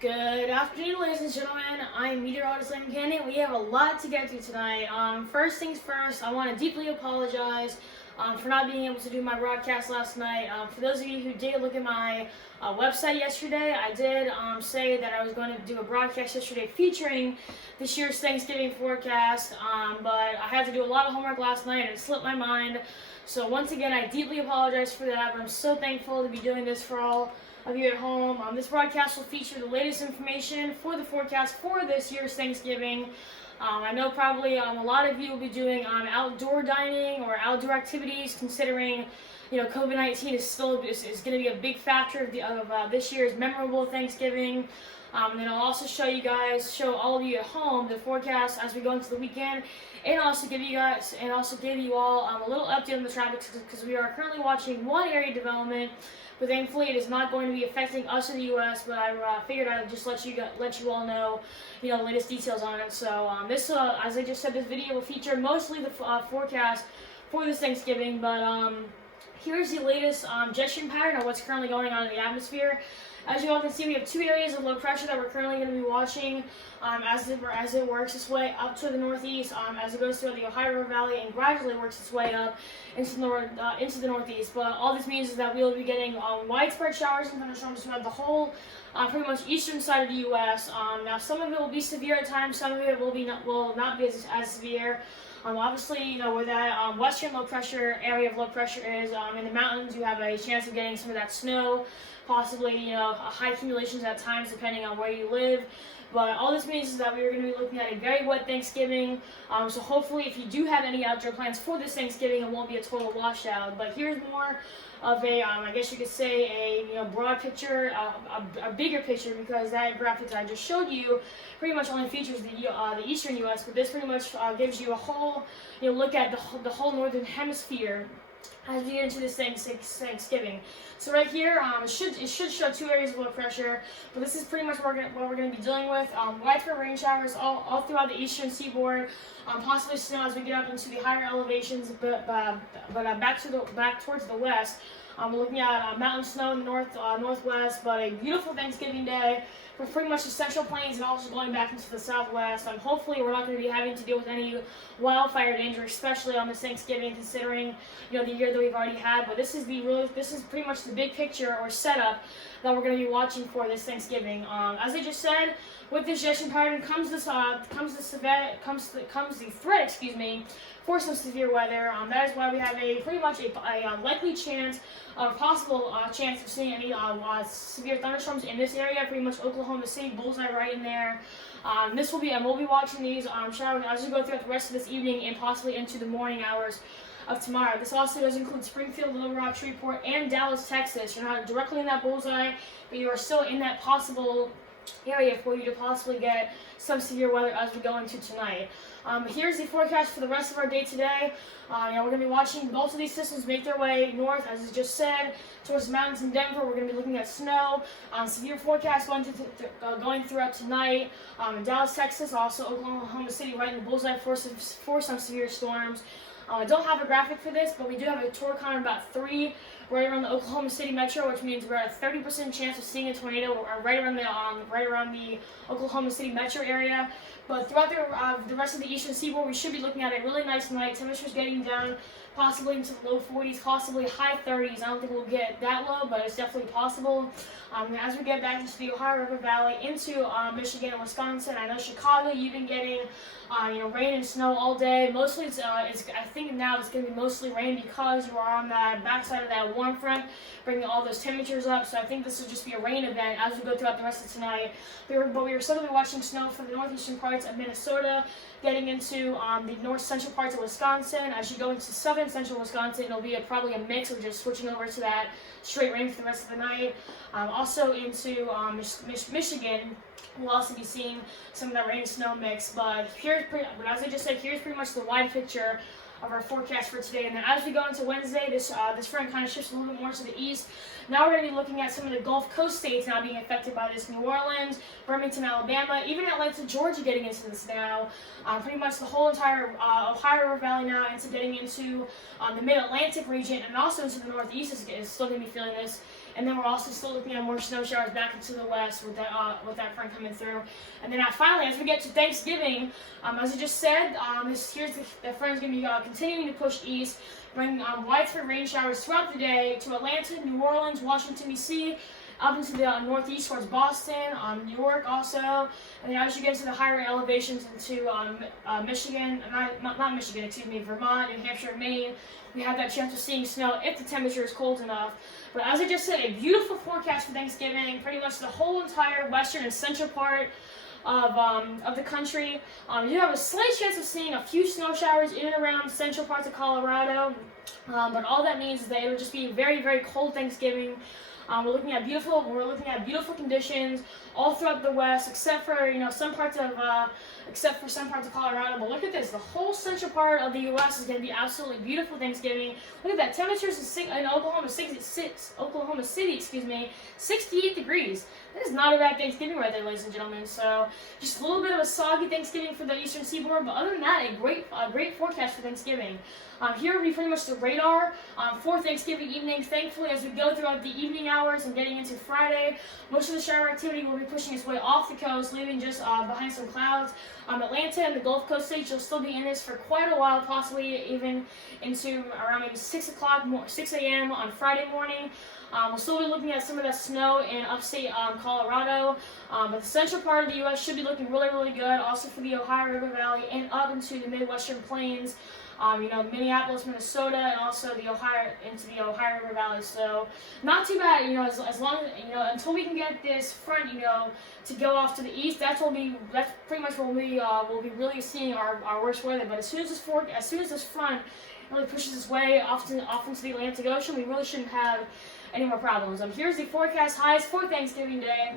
Good afternoon, ladies and gentlemen. I'm meteorologist Lincoln Candy. We have a lot to get to tonight. First things first, I want to deeply apologize for not being able to do my broadcast last night. For those of you who did look at my website yesterday, I did say that I was going to do a broadcast yesterday featuring this year's Thanksgiving forecast, but I had to do a lot of homework last night and it slipped my mind. So once again, I deeply apologize for that, but I'm so thankful to be doing this for all of you at home. This broadcast will feature the latest information for the forecast for this year's Thanksgiving. I know probably a lot of you will be doing outdoor dining or outdoor activities, considering COVID-19 is going to be a big factor of this year's memorable Thanksgiving. And I'll also show all of you at home the forecast as we go into the weekend, and also give you all a little update on the traffic, because we are currently watching one area development, but thankfully it is not going to be affecting us in the U.S. But I figured I'd just let you all know, the latest details on it. So this, as I just said, this video will feature mostly the forecast for this Thanksgiving, but here's the latest jet pattern of what's currently going on in the atmosphere. As you all can see, we have two areas of low pressure that we're currently going to be watching as it works its way up to the northeast, as it goes through the Ohio River Valley and gradually works its way up into the northeast. But all this means is that we will be getting widespread showers and thunderstorms throughout the whole, pretty much eastern side of the U.S. Now, some of it will be severe at times, some of it will not be as severe. Obviously, where that western low pressure area of low pressure is in the mountains, you have a chance of getting some of that snow, possibly high accumulations at times depending on where you live. But all this means is that we are going to be looking at a very wet Thanksgiving. So hopefully, if you do have any outdoor plans for this Thanksgiving, it won't be a total washout. But here's more of a, I guess you could say, a broad picture, a bigger picture, because that graphic that I just showed you pretty much only features the eastern U.S. But this pretty much gives you a whole look at the whole northern hemisphere as we get into this Thanksgiving. So right here, it should show two areas of low pressure, but this is pretty much what we're going to be dealing with. Widespread rain showers all throughout the eastern seaboard, possibly snow as we get up into the higher elevations, but back towards the west. We're looking at mountain snow in the northwest, but a beautiful Thanksgiving day for pretty much the central plains and also going back into the southwest. Hopefully we're not going to be having to deal with any wildfire danger, especially on this Thanksgiving, considering the year that we've already had. But this is pretty much the big picture or setup that we're going to be watching for this Thanksgiving. As I just said, with this jet pattern comes the threat, for some severe weather. That is why we have pretty much a likely chance, or possible chance of seeing any severe thunderstorms in this area. Pretty much Oklahoma City, bullseye right in there. We'll be watching these showers as we go throughout the rest of this evening and possibly into the morning hours of tomorrow. This also does include Springfield, Little Rock, Shreveport, and Dallas, Texas. You're not directly in that bullseye, but you are still in that possible area for you to possibly get some severe weather as we go into tonight. Here's the forecast for the rest of our day today. We're going to be watching both of these systems make their way north, as I just said, towards the mountains in Denver. We're going to be looking at snow. Severe forecast going throughout tonight. In Dallas, Texas, also Oklahoma City, right in the bullseye for some severe storms. I don't have a graphic for this, but we do have a torcon of about 3 right around the Oklahoma City metro, which means we're at a 30% chance of seeing a tornado right around the Oklahoma City metro area. But throughout the rest of the eastern seaboard, we should be looking at a really nice night. Temperatures getting down possibly into the low 40s, possibly high 30s. I don't think we'll get that low, but it's definitely possible. As we get back into the Ohio River Valley, into Michigan and Wisconsin, I know Chicago, you've been getting rain and snow all day. Mostly, I think now it's going to be mostly rain because you are on the backside of that warm front, bringing all those temperatures up. So I think this will just be a rain event as we go throughout the rest of tonight. But we are still going to be watching snow from the northeastern parts of Minnesota, getting into the north central parts of Wisconsin. As you go into southern central Wisconsin, it'll be probably a mix of just switching over to that straight rain for the rest of the night. Also into Michigan, we'll also be seeing some of that rain and snow mix. But as I just said, here's pretty much the wide picture of our forecast for today. And then as we go into Wednesday, this front kind of shifts a little bit more to the east. Now we're going to be looking at some of the Gulf Coast states now being affected by this. New Orleans, Birmingham, Alabama, even Atlanta, Georgia getting into this now. Pretty much the whole entire Ohio River Valley now into getting into the mid-Atlantic region, and also into the northeast is still going to be feeling this. And then we're also still looking at more snow showers back into the west with that front coming through. And then finally, as we get to Thanksgiving, as I just said, here's the front is going to be continuing to push east, bring widespread rain showers throughout the day to Atlanta, New Orleans, Washington, D.C., up into the northeast towards Boston, New York also, and then as you get to the higher elevations into Michigan, not Michigan, excuse me, Vermont, New Hampshire, Maine, we have that chance of seeing snow if the temperature is cold enough. But as I just said, a beautiful forecast for Thanksgiving, pretty much the whole entire western and central part of the country. You have a slight chance of seeing a few snow showers in and around central parts of Colorado, but all that means is that it'll just be a very, very cold Thanksgiving. We're looking at beautiful conditions all throughout the west, except for some parts of Colorado. But look at this: the whole central part of the U.S. is going to be absolutely beautiful Thanksgiving. Look at that. Temperatures in Oklahoma City, 68 degrees. That is not a bad Thanksgiving right there, ladies and gentlemen. So just a little bit of a soggy Thanksgiving for the eastern seaboard, but other than that, a great forecast for Thanksgiving. Here will be pretty much the radar for Thanksgiving evening. Thankfully, as we go throughout the evening hours and getting into Friday, most of the shower activity will be pushing its way off the coast, leaving just behind some clouds. Atlanta and the Gulf Coast states will still be in this for quite a while, possibly even into around maybe 6 a.m. on Friday morning. We'll still be looking at some of that snow in upstate Colorado, but the central part of the U.S. should be looking really, really good. Also for the Ohio River Valley and up into the Midwestern Plains. Minneapolis, Minnesota, and also into the Ohio River Valley. So not too bad, as long as, until we can get this front, to go off to the east, that's pretty much when we'll be really seeing our worst weather. But as soon as this front really pushes its way off into the Atlantic Ocean, we really shouldn't have any more problems. Here's the forecast highs for Thanksgiving Day.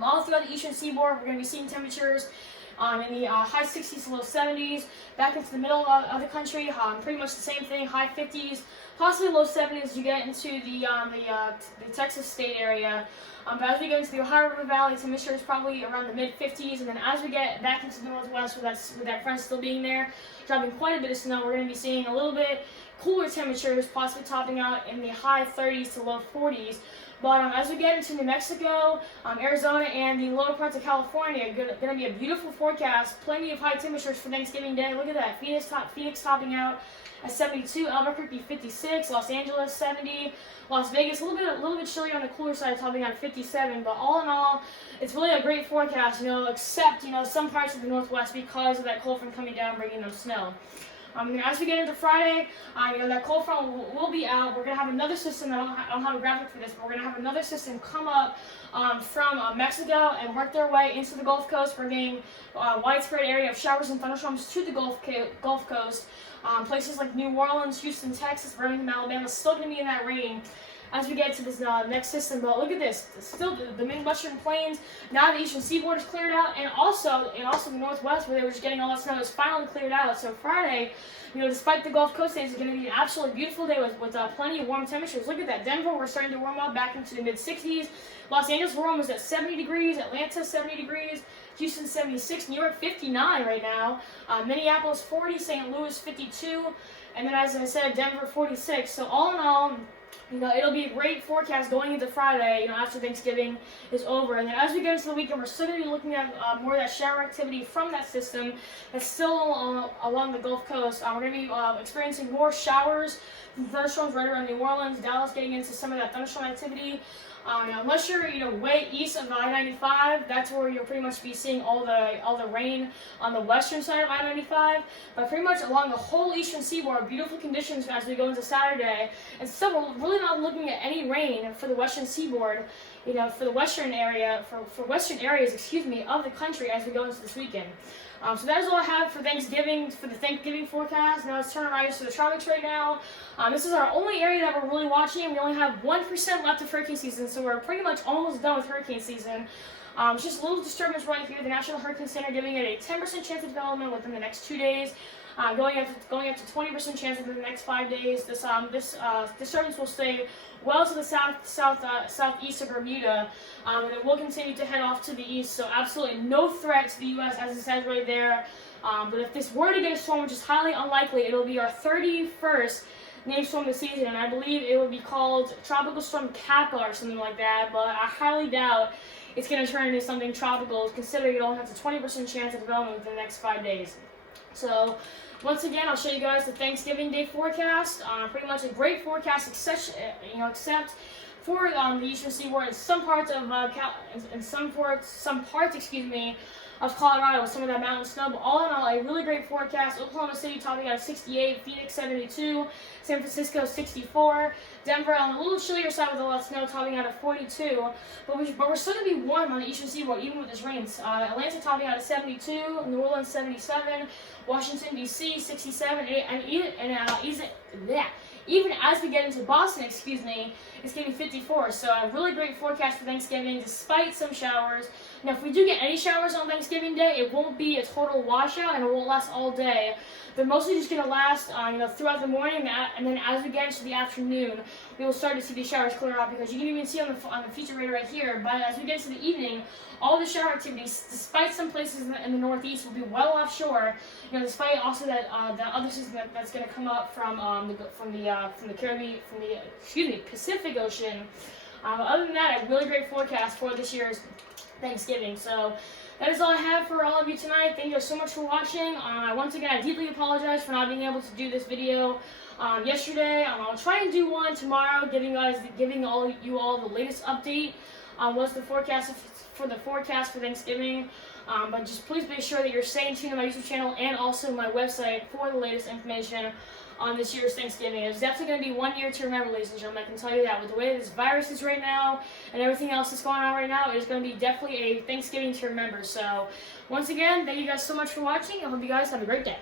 All throughout the eastern seaboard, we're going to be seeing temperatures in the high 60s to low 70s. Back into the middle of the country, pretty much the same thing, high 50s, possibly low 70s. You get into the Texas state area. But as we get into the Ohio River Valley, temperature is probably around the mid 50s, and then as we get back into the northwest, with that front still being there, dropping quite a bit of snow, we're going to be seeing a little bit cooler temperatures, possibly topping out in the high 30s to low 40s. But as we get into New Mexico, Arizona, and the lower parts of California, going to be a beautiful forecast. Plenty of high temperatures for Thanksgiving Day. Look at that. Phoenix topping out at 72, Albuquerque 56, Los Angeles 70, Las Vegas a little bit chilly on the cooler side, topping out at 57. But all in all, it's really a great forecast. Except some parts of the Northwest because of that cold front coming down, bringing them snow. As we get into Friday, that cold front will be out. We're going to have another system, I don't have a graphic for this, but we're going to have another system come up from Mexico and work their way into the Gulf Coast, bringing widespread area of showers and thunderstorms to the Gulf Coast. Places like New Orleans, Houston, Texas, Birmingham, Alabama, still going to be in that rain as we get to this next system. But look at this, still the Midwestern Plains, now the eastern seaboard is cleared out, and also the Northwest, where they were just getting all that snow, is finally cleared out. So Friday, despite the Gulf Coast days, it's going to be an absolutely beautiful day with plenty of warm temperatures. Look at that. Denver, we're starting to warm up back into the mid-60s. Los Angeles, we're almost at 70 degrees. Atlanta, 70 degrees. Houston, 76. New York, 59 right now. Minneapolis, 40. St. Louis, 52. And then, as I said, Denver, 46. So all in all, it'll be a great forecast going into Friday, after Thanksgiving is over. And then as we get into the weekend, we're still going to be looking at more of that shower activity from that system that's still along the Gulf Coast. We're going to be experiencing more showers and thunderstorms right around New Orleans, Dallas, getting into some of that thunderstorm activity. Unless you're way east of I-95, that's where you'll pretty much be seeing all the rain on the western side of I-95. But pretty much along the whole eastern seaboard, beautiful conditions as we go into Saturday. And still, we're really not looking at any rain for the western seaboard, for the western area, for western areas, of the country as we go into this weekend. So that is all I have for Thanksgiving, for the Thanksgiving forecast. Now let's turn our eyes to the tropics right now. This is our only area that we're really watching. We only have 1% left of hurricane season, so we're pretty much almost done with hurricane season. It's just a little disturbance right here. The National Hurricane Center giving it a 10% chance of development within the next 2 days. Going up to 20% chance within the next 5 days. This disturbance will stay well to the southeast of Bermuda, and it will continue to head off to the east. So absolutely no threat to the U.S. as it says right there. But if this were to get a storm, which is highly unlikely, it'll be our 31st named storm of the season, and I believe it would be called Tropical Storm Kappa or something like that, but I highly doubt it's going to turn into something tropical, considering it only has a 20% chance of development within the next 5 days. So, once again, I'll show you guys the Thanksgiving Day forecast. Pretty much a great forecast, except for the eastern seaboard and some parts of some parts, of Colorado with some of that mountain snow. But all in all, a really great forecast. Oklahoma City topping out at 68, Phoenix 72, San Francisco 64, Denver on a little chillier side with a lot of snow topping out at 42. But we're still going to be warm on the eastern seaboard even with this rain. Atlanta topping out at 72, New Orleans 77, Washington D.C. 67, even as we get into Boston, it's going to be 54. So a really great forecast for Thanksgiving, despite some showers. Now, if we do get any showers on Thanksgiving Day, it won't be a total washout, and it won't last all day. They're mostly just going to last, throughout the morning, and then as we get into the afternoon, we will start to see these showers clear out, because you can even see on the feature radar right here. But as we get into the evening, all the shower activities, despite some places in the Northeast, will be well offshore. Despite also that the other system that's going to come up from the Pacific Ocean. Other than that, a really great forecast for this year's Thanksgiving. So that is all I have for all of you tonight. Thank you guys so much for watching. Once again, I deeply apologize for not being able to do this video yesterday. I'll try and do one tomorrow, giving you all the latest update on what's the forecast for Thanksgiving. But just please be sure that you're staying tuned to my YouTube channel and also my website for the latest information on this year's Thanksgiving. It's definitely going to be 1 year to remember, ladies and gentlemen. I can tell you that. With the way this virus is right now and everything else that's going on right now, it is going to be definitely a Thanksgiving to remember. So, once again, thank you guys so much for watching. I hope you guys have a great day.